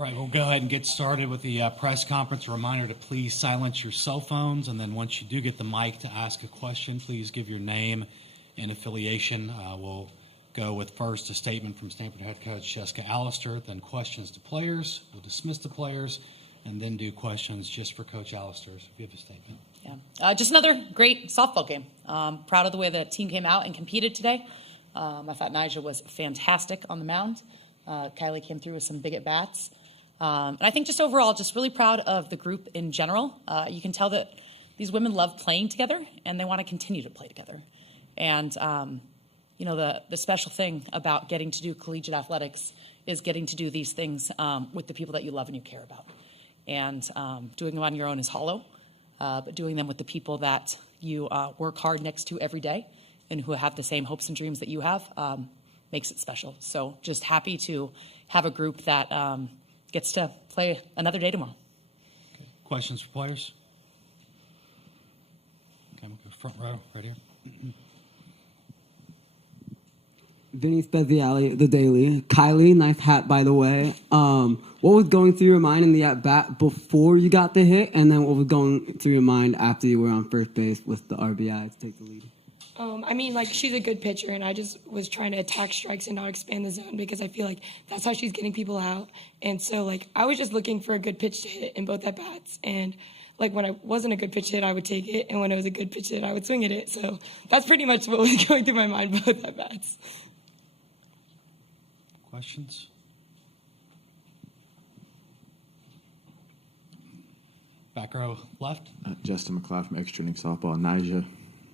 All right, we'll go ahead and get started with the press conference. A reminder to please silence your cell phones, and then once you do get the mic to ask a question, please give your name and affiliation. We'll go with first a statement from Stanford head coach Jessica Allister, then questions to players. We'll dismiss the players, and then do questions just for Coach Allister. So if you have a statement. Yeah, just another great softball game. Proud of the way the team came out and competed today. I thought Nyjah was fantastic on the mound. Kylie came through with some big at-bats. And I think just overall, just really proud of the group in general. You can tell that these women love playing together, and they want to continue to play together. And, you know, the special thing about getting to do collegiate athletics is getting to do these things with the people that you love and you care about. And doing them on your own is hollow, but doing them with the people that you work hard next to every day and who have the same hopes and dreams that you have makes it special. So just happy to have a group that gets to play another day tomorrow. Okay. Questions for players? Okay, we'll go front row, right here. Vinny Speziali, The Daily. Kylie, nice hat, by the way. What was going through your mind in the at-bat before you got the hit, and then what was going through your mind after you were on first base with the RBI to take the lead? I mean, like, she's a good pitcher, and I just was trying to attack strikes and not expand the zone because I feel like that's how she's getting people out. And so, like, I was just looking for a good pitch to hit in both at-bats. And, like, when I wasn't a good pitch to hit, I would take it. And when it was a good pitch to hit, I would swing at it. So that's pretty much what was going through my mind both at-bats. Questions? Back row left. Justin McLeod from Extra Inning Softball. Nyjah,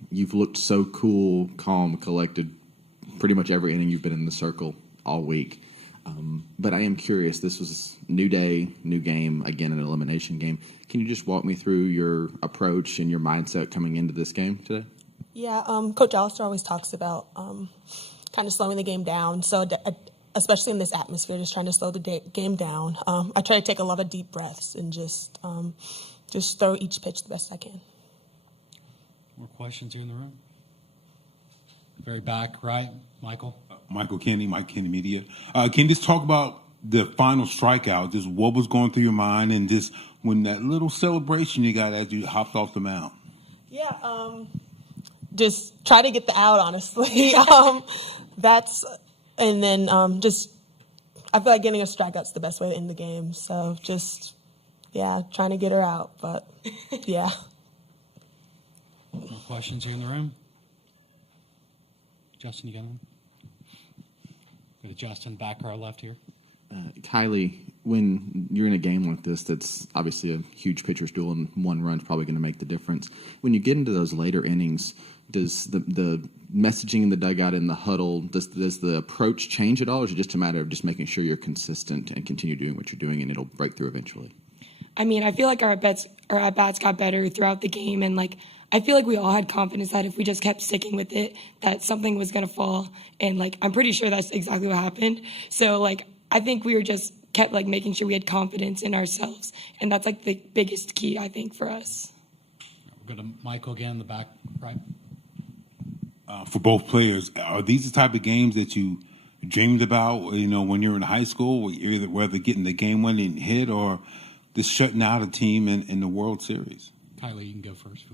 you've looked so cool, calm, collected pretty much every inning you've been in the circle all week. But I am curious, this was new day, new game, again an elimination game. Can you just walk me through your approach and your mindset coming into this game today? Yeah, Coach Allister always talks about kind of slowing the game down. So especially in this atmosphere, just trying to slow the game down. I try to take a lot of deep breaths and just throw each pitch the best I can. More questions here in the room? Very back, right, Michael? Michael Kenny, Mike Kenny Media. Can you just talk about the final strikeout, just what was going through your mind, and just when that little celebration you got as you hopped off the mound? Yeah, just try to get the out, honestly. And then just, I feel like getting a strikeout's the best way to end the game. So just, yeah, trying to get her out. But, yeah. More questions here in the room? Justin, you got one? Go to Justin, back row left here. Kylie, when you're in a game like this, that's obviously a huge pitcher's duel, and one run's probably going to make the difference. When you get into those later innings, does the messaging in the dugout in the huddle, does the approach change at all, or is it just a matter of just making sure you're consistent and continue doing what you're doing and it'll break through eventually? I mean, I feel like our at-bats got better throughout the game, and, like, I feel like we all had confidence that if we just kept sticking with it, that something was going to fall, and, like, I'm pretty sure that's exactly what happened. So, like, I think we kept, like, making sure we had confidence in ourselves, and that's, like, the biggest key, I think, for us. We'll go to Michael again in the back right. For both players, are these the type of games that you dreamed about, you know, when you were in high school, whether getting the game-winning hit or just shutting out a team in the World Series? Kylie, you can go first.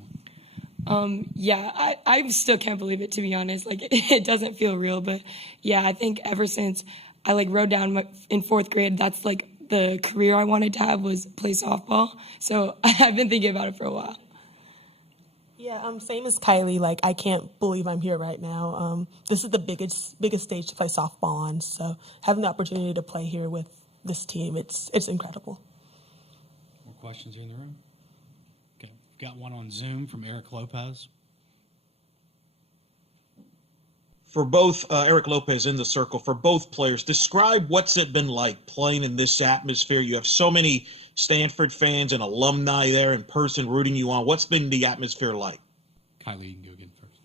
Yeah, I still can't believe it, to be honest. Like, it doesn't feel real, but yeah, I think ever since I, like, wrote down in fourth grade, that's, like, the career I wanted to have was play softball. So I've been thinking about it for a while. Yeah, same as Kylie. Like, I can't believe I'm here right now. This is the biggest stage to play softball on. So having the opportunity to play here with this team, it's incredible. More questions here in the room? Okay, we've got one on Zoom from Eric Lopez. For both Eric Lopez in the circle, for both players, describe what's it been like playing in this atmosphere. You have so many Stanford fans and alumni there in person rooting you on. What's been the atmosphere like? Kylie, you can go again first.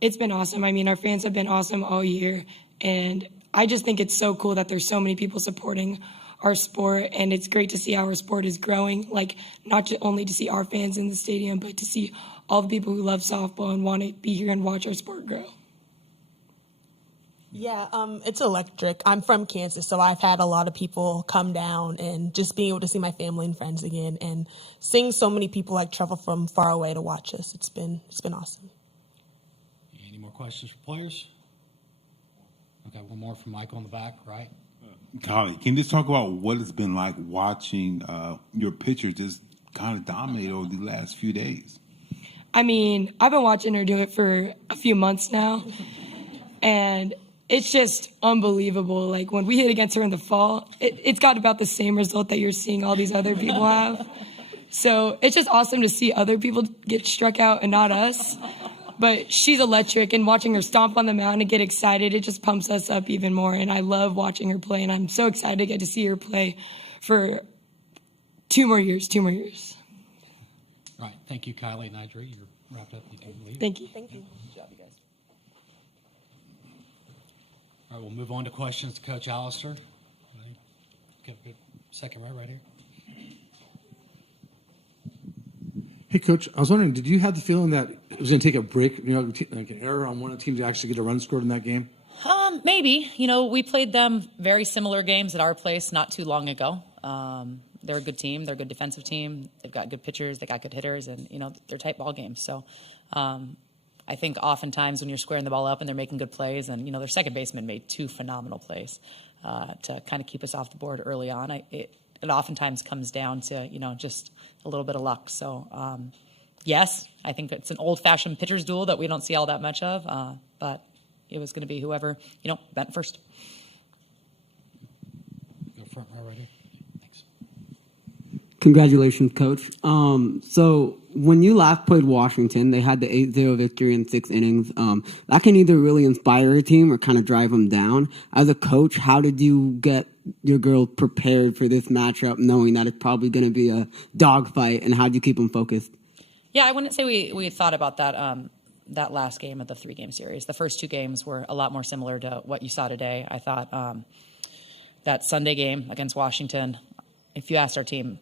It's been awesome. I mean, our fans have been awesome all year, and I just think it's so cool that there's so many people supporting our sport, and it's great to see how our sport is growing, like, not only to see our fans in the stadium, but to see all the people who love softball and want to be here and watch our sport grow. Yeah, it's electric. I'm from Kansas, so I've had a lot of people come down, and just being able to see my family and friends again, and seeing so many people like travel from far away to watch us. It's been awesome. Any more questions for players? Okay, one more from Michael in the back, right? Kylie, can you just talk about what it's been like watching your pitcher just kind of dominate over the last few days? I mean, I've been watching her do it for a few months now, and it's just unbelievable. Like, when we hit against her in the fall, it's got about the same result that you're seeing all these other people have. So it's just awesome to see other people get struck out and not us. But she's electric, and watching her stomp on the mound and get excited, it just pumps us up even more. And I love watching her play, and I'm so excited to get to see her play for 2 more years. All right, thank you, Kylie. Nigel, you're wrapped up. You can leave. Thank you. Thank you. Good job, you guys. All right, we'll move on to questions to Coach Allister. Get a good second right here. Hey, Coach, I was wondering, did you have the feeling that it was going to take a break, like an error on one of the teams to actually get a run scored in that game? Maybe. We played them very similar games at our place not too long ago. They're a good team. They're a good defensive team. They've got good pitchers. They got good hitters, and they're tight ball games. So I think oftentimes when you're squaring the ball up and they're making good plays, and their second baseman made 2 phenomenal plays to kind of keep us off the board early on. It oftentimes comes down to just a little bit of luck. So yes, I think it's an old-fashioned pitcher's duel that we don't see all that much of, but it was going to be whoever bent first. Go front row right here. Thanks. Congratulations, Coach. So when you last played Washington, they had the 8-0 victory in 6 innings. That can either really inspire a team or kind of drive them down. As a coach, how did you get your girls prepared for this matchup, knowing that it's probably going to be a dogfight, and how do you keep them focused? Yeah, I wouldn't say we thought about that that last game of the 3-game series. The first 2 games were a lot more similar to what you saw today. I thought that Sunday game against Washington, if you asked our team,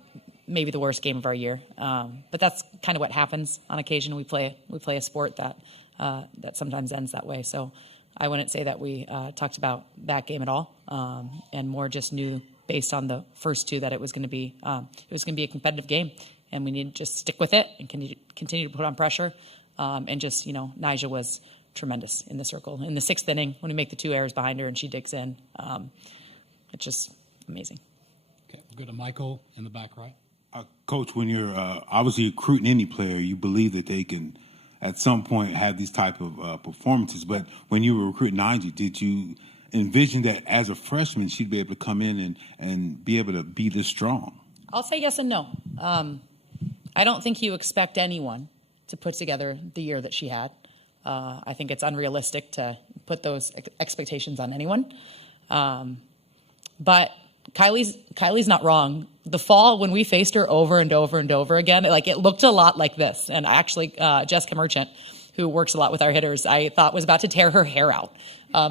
maybe the worst game of our year. But that's kind of what happens on occasion. We play a sport that sometimes ends that way. So I wouldn't say that we talked about that game at all, and more just knew based on the first 2 that it was going to be a competitive game, and we need to just stick with it and continue to put on pressure. And just Nyjah was tremendous in the circle in the 6th inning when we make the 2 errors behind her and she digs in. It's just amazing. Okay, we'll go to Michael in the back right. Coach, when you're obviously recruiting any player, you believe that they can at some point have these type of performances. But when you were recruiting Nyjah, did you envision that as a freshman she'd be able to come in and be able to be this strong? I'll say yes and no. I don't think you expect anyone to put together the year that she had. I think it's unrealistic to put those expectations on anyone. But Kylie's not wrong. The fall, when we faced her over and over and over again, it looked a lot like this. And actually, Jessica Merchant, who works a lot with our hitters, I thought was about to tear her hair out.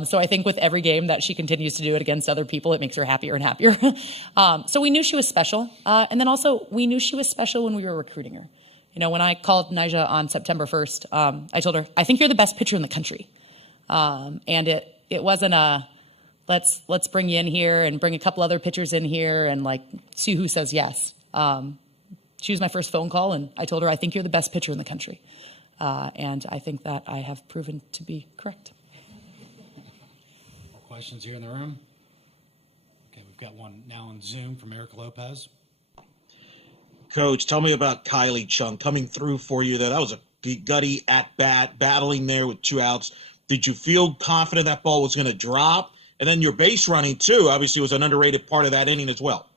So I think with every game that she continues to do it against other people, it makes her happier and happier. So we knew she was special. And then also, we knew she was special when we were recruiting her. When I called Nyjah on September 1st, I told her, I think you're the best pitcher in the country. And it wasn't a, let's bring you in here and bring a couple other pitchers in here and see who says yes. She was my first phone call, and I told her, I think you're the best pitcher in the country. And I think that I have proven to be correct. More questions here in the room? Okay, we've got one now on Zoom from Eric Lopez. Coach, tell me about Kylie Chung coming through for you there. That was a gutty at-bat, battling there with 2 outs. Did you feel confident that ball was going to drop? And then your base running, too, obviously was an underrated part of that inning as well.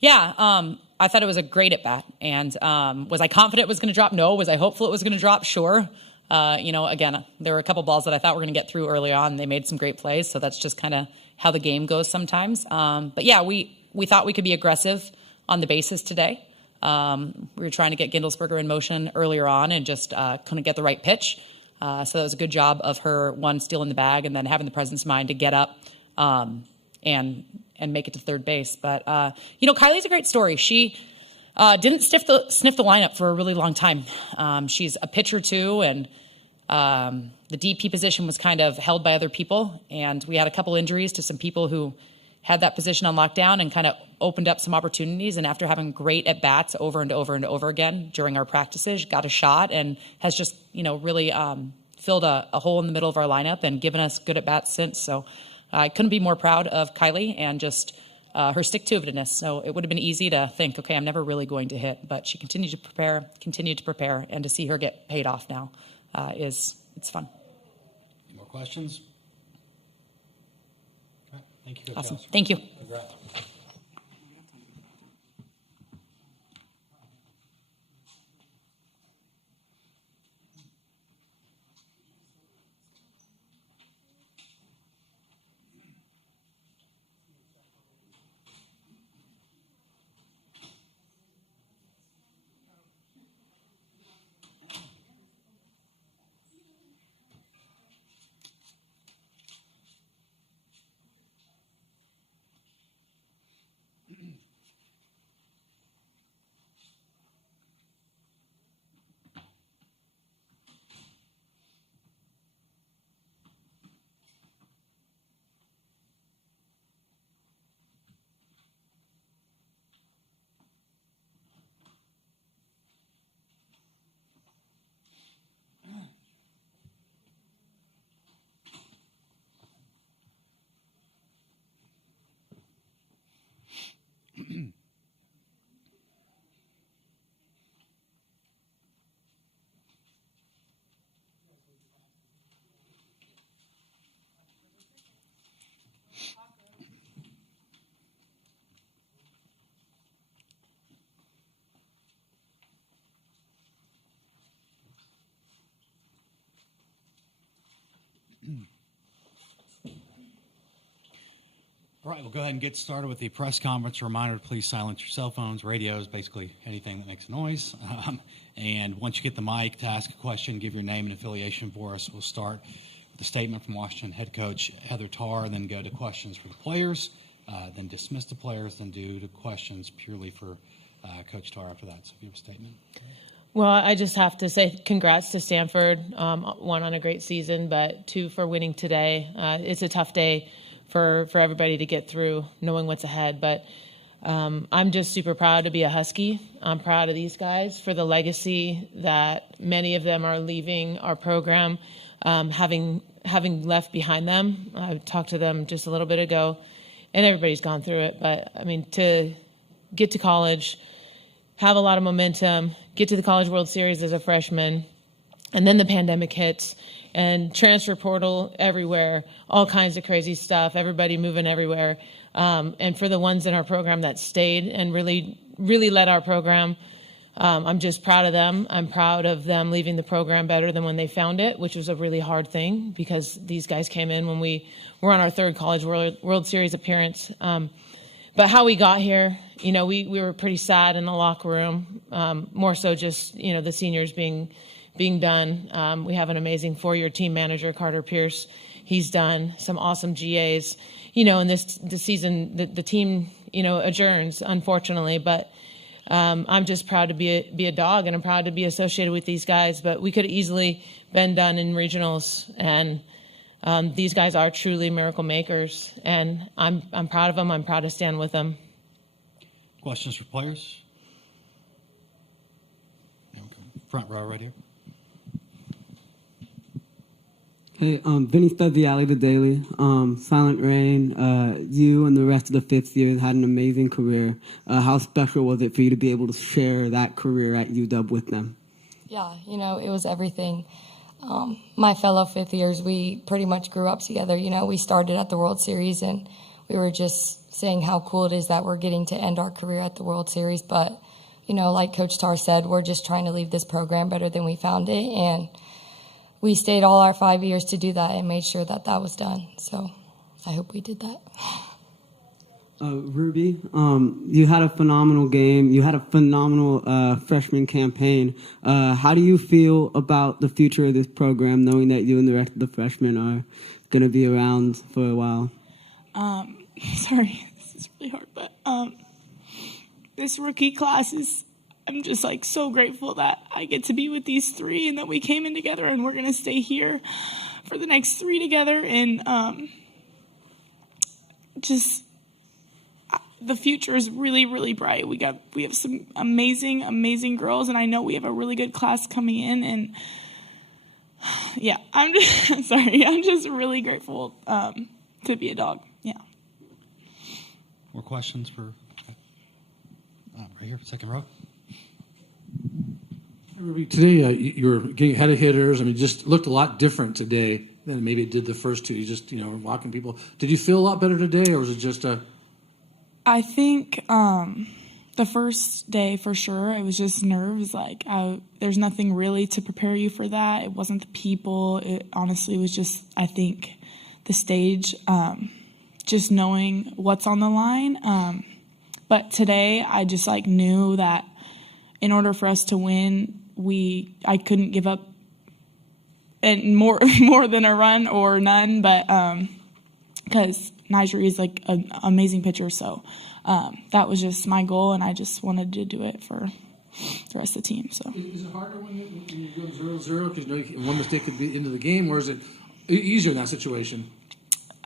Yeah, I thought it was a great at-bat. And was I confident it was going to drop? No. Was I hopeful it was going to drop? Sure. Again, there were a couple balls that I thought were going to get through early on. They made some great plays, so that's just kind of how the game goes sometimes. But, yeah, we thought we could be aggressive on the bases today. We were trying to get Gindelsberger in motion earlier on and just couldn't get the right pitch. So that was a good job of her, one, stealing the bag and then having the presence of mind to get up and make it to third base. But, Kylie's a great story. She didn't sniff the lineup for a really long time. She's a pitcher, too, and The DP position was kind of held by other people, and we had a couple injuries to some people who had that position on lockdown and kind of opened up some opportunities. And after having great at-bats over and over and over again during our practices, got a shot and has just, really filled a hole in the middle of our lineup and given us good at-bats since. So I couldn't be more proud of Kylie and just her stick-to-itiveness. So it would have been easy to think, okay, I'm never really going to hit. But she continued to prepare, and to see her get paid off now it's fun. Any more questions? Okay, thank you. Coach Awesome. Foster. Thank you. Congrats. All right, we'll go ahead and get started with the press conference. Reminder to please silence your cell phones, radios, basically anything that makes a noise. And once you get the mic to ask a question, give your name and affiliation for us. We'll start with a statement from Washington head coach Heather Tarr, then go to questions for the players, then dismiss the players, then do the questions purely for Coach Tarr after that. So if you have a statement. Well, I just have to say congrats to Stanford. One, on a great season, but two, for winning today. It's a tough day for everybody to get through, knowing what's ahead. But I'm just super proud to be a Husky. I'm proud of these guys for the legacy that many of them are leaving our program, having left behind them. I talked to them just a little bit ago, and everybody's gone through it. But, I mean, to get to college, have a lot of momentum, get to the College World Series as a freshman, and then the pandemic hits, and transfer portal everywhere, all kinds of crazy stuff, everybody moving everywhere. And for the ones in our program that stayed and really, really led our program, I'm just proud of them. I'm proud of them leaving the program better than when they found it, which was a really hard thing because these guys came in when we were on our third College World Series appearance. But how we got here, we were pretty sad in the locker room, more so just, the seniors being done. We have an amazing 4-year team manager, Carter Pierce. He's done some awesome GAs. And this season, the team, adjourns, unfortunately. But I'm just proud to be a dog, and I'm proud to be associated with these guys. But we could have easily been done in regionals, and these guys are truly miracle makers. And I'm proud of them. I'm proud to stand with them. Questions for players? Front row right here. Hey, Vinny Speziale, The Daily. Silent Rain, you and the rest of the fifth years had an amazing career. How special was it for you to be able to share that career at UW with them? Yeah, it was everything. My fellow fifth years, we pretty much grew up together. We started at the World Series, and we were just saying how cool it is that we're getting to end our career at the World Series. But, like Coach Tarr said, we're just trying to leave this program better than we found it. And we stayed all our 5 years to do that and made sure that was done. So I hope we did that. Ruby, you had a phenomenal game. You had a phenomenal freshman campaign. How do you feel about the future of this program, knowing that you and the rest of the freshmen are going to be around for a while? Sorry, this is really hard, but this rookie class is I'm just like so grateful that I get to be with these three and that we came in together and we're going to stay here for the next three together. And just the future is really, really bright. We have some amazing girls, and I know we have a really good class coming in. And yeah, I'm just sorry. I'm just really grateful to be a dog. Yeah. More questions for right here, second row. Today, you were getting ahead of hitters. I mean, just looked a lot different today than maybe it did the first two. You just, were walking people. Did you feel a lot better today, or was it just a... I think the first day, for sure, it was just nerves. Like, there's nothing really to prepare you for that. It wasn't the people. It honestly was just, I think, the stage, just knowing what's on the line. But today, I just, knew that in order for us to win, I couldn't give up and more than a run or none, but because Nigeria is an amazing pitcher, so that was just my goal, and I just wanted to do it for the rest of the team. So is it harder when you go 0-0 because one mistake could be into the game, or is it easier in that situation?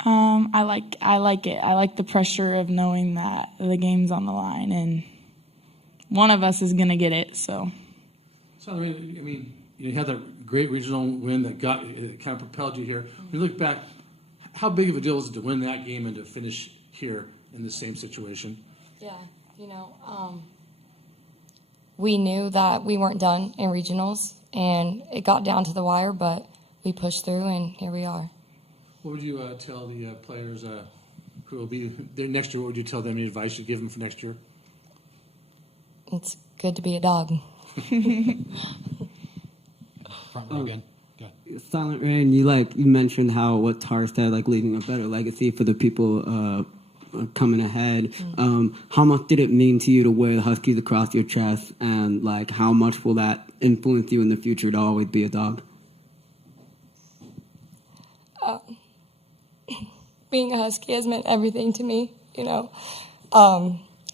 I like it. I like the pressure of knowing that the game's on the line, and one of us is going to get it. So I mean, you had that great regional win that kind of propelled you here. When you look back, how big of a deal is it to win that game and to finish here in the same situation? Yeah, we knew that we weren't done in regionals, and it got down to the wire, but we pushed through, and here we are. What would you tell the players who will be there next year? What would you tell them? Any advice you'd give them for next year? It's good to be a dog. Front row again. Silent Rain, you mentioned how what Tara said, leaving a better legacy for the people coming ahead. How much did it mean to you to wear the Huskies across your chest, and how much will that influence you in the future to always be a dog? Being a Husky has meant everything to me.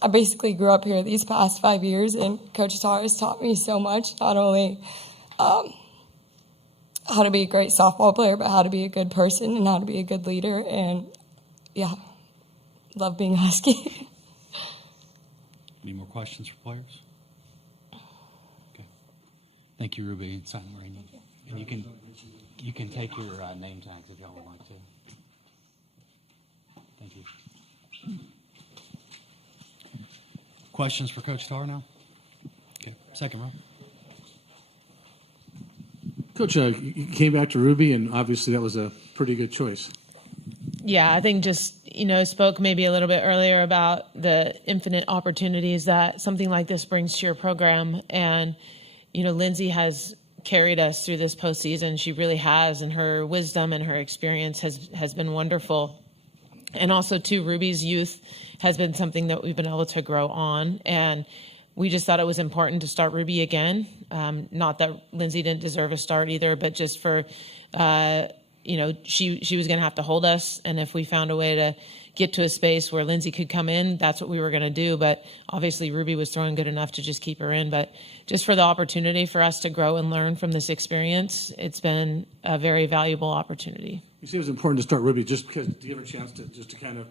I basically grew up here these past 5 years, and Coach Tara has taught me so much, not only how to be a great softball player, but how to be a good person and how to be a good leader. And, yeah, love being a Husky. Any more questions for players? Okay. Thank you, Ruby and Silent Rain. And you can take your name tags if y'all would like to. Thank you. Questions for Coach Tara now? Okay, second row. Coach, you came back to Ruby, and obviously that was a pretty good choice. Yeah, I think just, spoke maybe a little bit earlier about the infinite opportunities that something like this brings to your program. And, Lindsay has carried us through this postseason. She really has, and her wisdom and her experience has been wonderful. And also, too, Ruby's youth has been something that we've been able to grow on. And we just thought it was important to start Ruby again. Not that Lindsay didn't deserve a start either, but just for, she was going to have to hold us. And if we found a way to get to a space where Lindsay could come in, that's what we were going to do. But obviously Ruby was throwing good enough to just keep her in. But just for the opportunity for us to grow and learn from this experience, it's been a very valuable opportunity. You see it was important to start Ruby just because, do you have a chance to kind of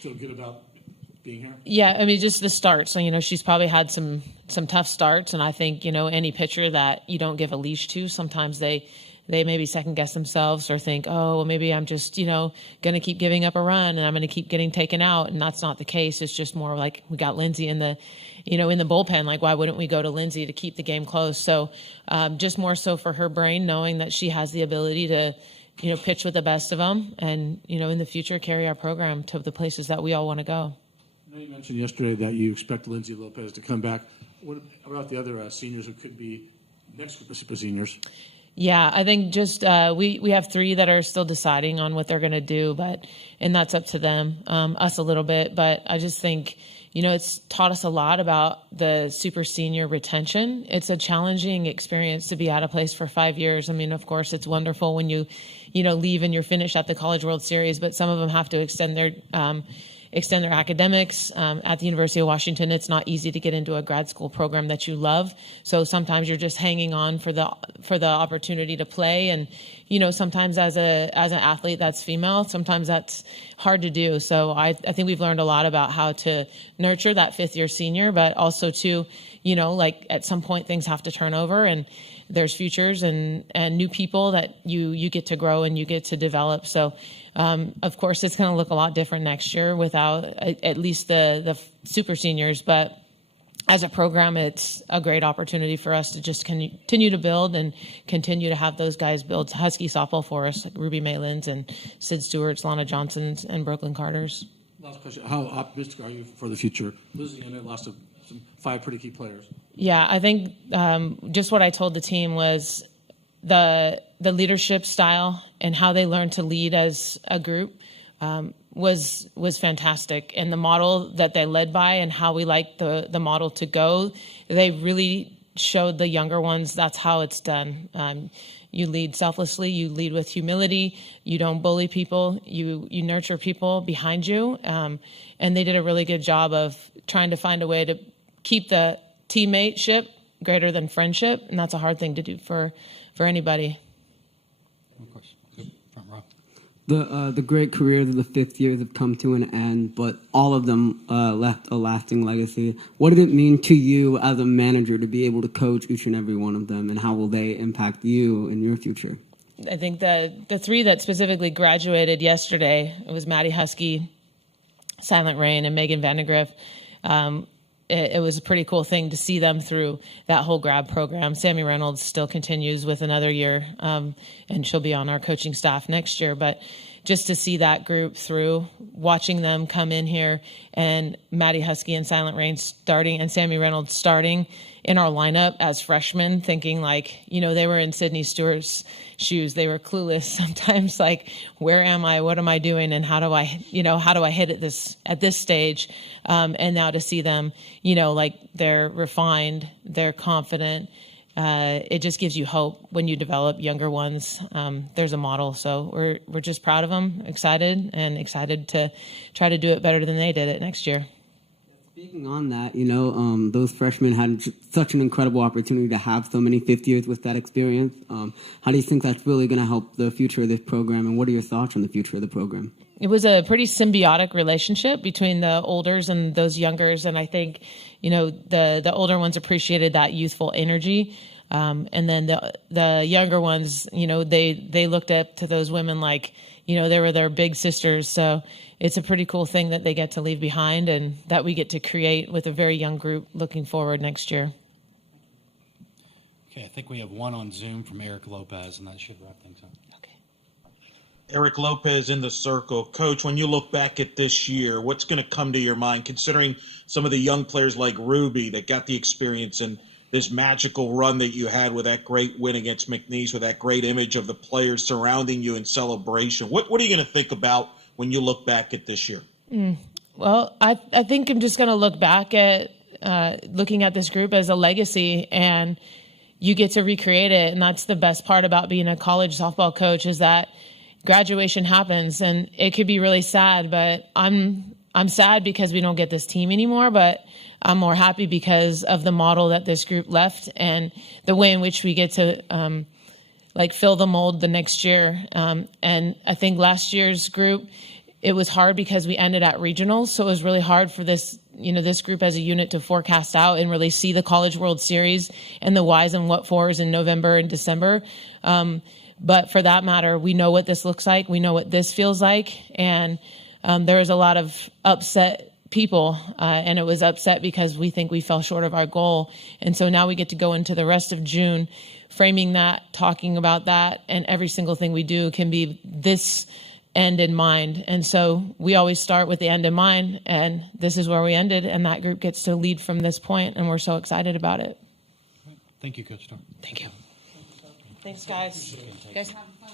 feel good about being here? Yeah, I mean, just the starts. So, she's probably had some tough starts, and I think, any pitcher that you don't give a leash to, sometimes they maybe second guess themselves or think, oh, well, maybe I'm just, going to keep giving up a run and I'm going to keep getting taken out. And that's not the case. It's just more like we got Lindsay in the bullpen. Like, why wouldn't we go to Lindsay to keep the game close? So just more so for her brain, knowing that she has the ability to, pitch with the best of them and, in the future, carry our program to the places that we all want to go. I know you mentioned yesterday that you expect Lindsay Lopez to come back. What about the other seniors who could be next group of seniors? Yeah, I think just we have three that are still deciding on what they're going to do, and that's up to them, us a little bit. But I just think, it's taught us a lot about the super senior retention. It's a challenging experience to be out of place for 5 years. I mean, of course, it's wonderful when you leave and you're finished at the College World Series, but some of them have to extend their extend their academics. At the University of Washington, it's not easy to get into a grad school program that you love. So sometimes you're just hanging on for the opportunity to play. And, sometimes as an athlete that's female, sometimes that's hard to do. So I think we've learned a lot about how to nurture that fifth-year senior, but also to, at some point things have to turn over, and there's futures and new people that you get to grow and you get to develop. So, of course, it's going to look a lot different next year without at least the super seniors. But as a program, it's a great opportunity for us to just continue to build and continue to have those guys build Husky softball for us, like Ruby Maylands and Sid Stewart's, Lana Johnson's, and Brooklyn Carter's. Last question. How optimistic are you for the future? Losing and it lost some 5 pretty key players. Yeah, I think just what I told the team was the leadership style and how they learned to lead as a group was fantastic. And the model that they led by and how we like the model to go, they really showed the younger ones that's how it's done. You lead selflessly, you lead with humility, you don't bully people, you nurture people behind you. And they did a really good job of trying to find a way to keep the teammateship greater than friendship, and that's a hard thing to do for anybody. No question. Good. Front row. The great careers of the fifth years have come to an end, but all of them left a lasting legacy. What did it mean to you as a manager to be able to coach each and every one of them, and how will they impact you in your future? I think the 3 that specifically graduated yesterday, it was Maddie Husky, Silent Rain, and Megan Vandegrift. It was a pretty cool thing to see them through that whole grad program. Sammy Reynolds still continues with another year, and she'll be on our coaching staff next year. But just to see that group through, watching them come in here, and Maddie Husky and Silent Rain starting, and Sammy Reynolds starting in our lineup as freshmen, thinking they were in Sydney Stewart's shoes. They were clueless sometimes, like, where am I? What am I doing? And how do I hit at this stage? And now to see them, they're refined, they're confident. It just gives you hope when you develop younger ones. There's a model, so we're just proud of them, excited to try to do it better than they did it next year. Speaking on that, those freshmen had such an incredible opportunity to have so many fifth years with that experience. How do you think that's really going to help the future of this program, and what are your thoughts on the future of the program? It was a pretty symbiotic relationship between the olders and those youngers, and I think, the older ones appreciated that youthful energy, and then the younger ones, they looked up to those women like, they were their big sisters. So it's a pretty cool thing that they get to leave behind and that we get to create with a very young group looking forward next year. Okay, I think we have one on Zoom from Eric Lopez, and that should wrap things up. Okay. Eric Lopez in the circle. Coach, when you look back at this year, what's going to come to your mind, considering some of the young players like Ruby that got the experience and this magical run that you had with that great win against McNeese, with that great image of the players surrounding you in celebration? What are you going to think about when you look back at this year? Well, I think I'm just going to look back at looking at this group as a legacy, and you get to recreate it. And that's the best part about being a college softball coach, is that graduation happens, and it could be really sad, but I'm sad because we don't get this team anymore, but I'm more happy because of the model that this group left and the way in which we get to fill the mold the next year. And I think last year's group, it was hard because we ended at regionals, so it was really hard for this group as a unit to forecast out and really see the College World Series and the whys and what fors in November and December. But for that matter, we know what this looks like. We know what this feels like. And there was a lot of upset people, and it was upset because we think we fell short of our goal. And so now we get to go into the rest of June framing that, talking about that, and every single thing we do can be this end in mind. And so we always start with the end in mind, and this is where we ended, and that group gets to lead from this point, and we're so excited about it. Thank you, Coach Storm. Thank you. Thanks, guys. You guys have fun.